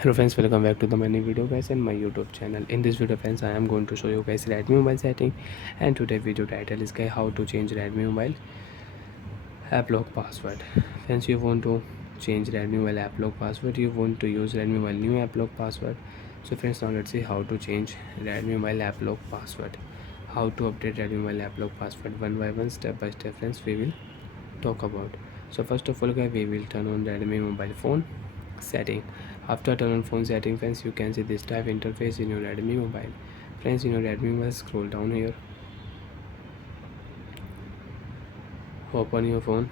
Hello friends, welcome back to the many video guys and my YouTube channel. In this video friends, I am going to show you guys Redmi mobile setting, and today video title is guys how to change Redmi mobile app lock password. Friends, you want to change Redmi mobile app lock password, you want to use Redmi mobile new app lock password. So friends, now let's see how to change Redmi mobile app lock password, how to update Redmi mobile app lock password one by one, step by step friends we will talk about. So first of all guys, we will turn on Redmi mobile phone setting. After turn on phone setting friends, you can see this type interface in your Redmi mobile. Friends, in your Redmi mobile, scroll down here, open your phone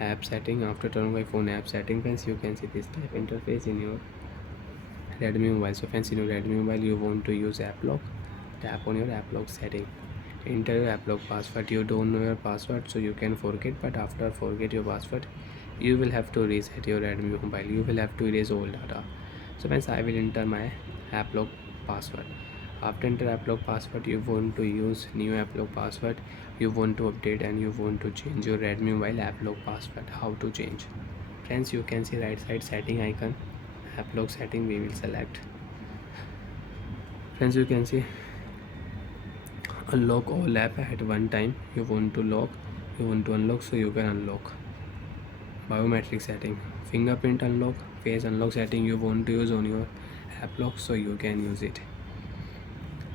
app setting. After turn on my phone app setting friends, you can see this type interface in your Redmi mobile. So friends, in your Redmi mobile you want to use app lock, tap on your app lock setting, enter your app lock password. You don't know your password so you can forget, but after forget your password you will have to reset your Redmi mobile, you will have to erase all data. So friends, I will enter my app lock password. After enter app lock password, you want to use new app lock password, you want to update and you want to change your Redmi mobile app lock password. How to change? Friends, you can see right side setting icon, app lock setting we will select. Friends, you can see unlock all app at one time. You want to lock, you want to unlock, so you can unlock. Biometric setting, fingerprint unlock, face unlock setting you want to use on your app lock, so you can use it.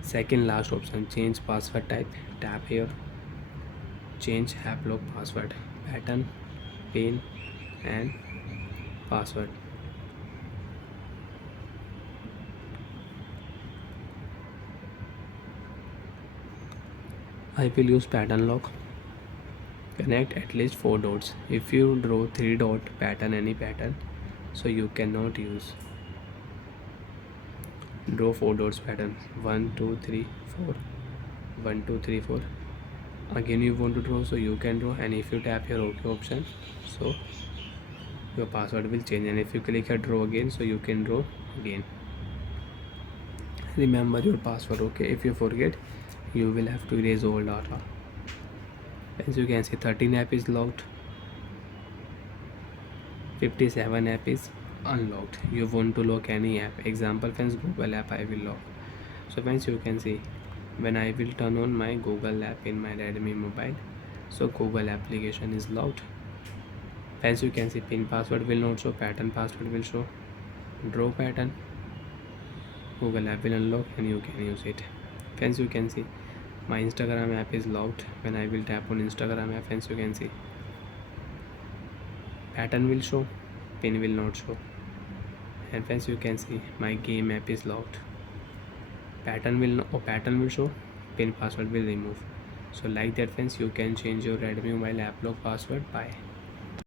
Second last option, change password type, tap here, change app lock password, pattern, pin and password. I will use pattern lock. Connect at least 4 dots. If you draw 3 dot pattern, any pattern, so you cannot use. Draw 4 dots pattern, 1 2 3 4, 1 2 3 4. Again you want to draw, so you can draw, and if you tap your OK option, so your password will change, and if you click here draw again, so you can draw again. Remember your password, okay? If you forget, you will have to erase all data. As you can see, 13 app is locked, 57 app is unlocked. You want to lock any app, example friends, Google app I will lock. So friends, you can see when I will turn on my Google app in my Redmi mobile, so Google application is locked. As you can see, pin password will not show, pattern password will show, draw pattern, Google app will unlock and you can use it. Friends, you can see my Instagram app is locked. When I will tap on Instagram app, friends, you can see pattern will show, pin will not show. And friends, you can see my game app is locked, pattern will show, pin password will remove. So like that friends, you can change your Redmi mobile app lock password by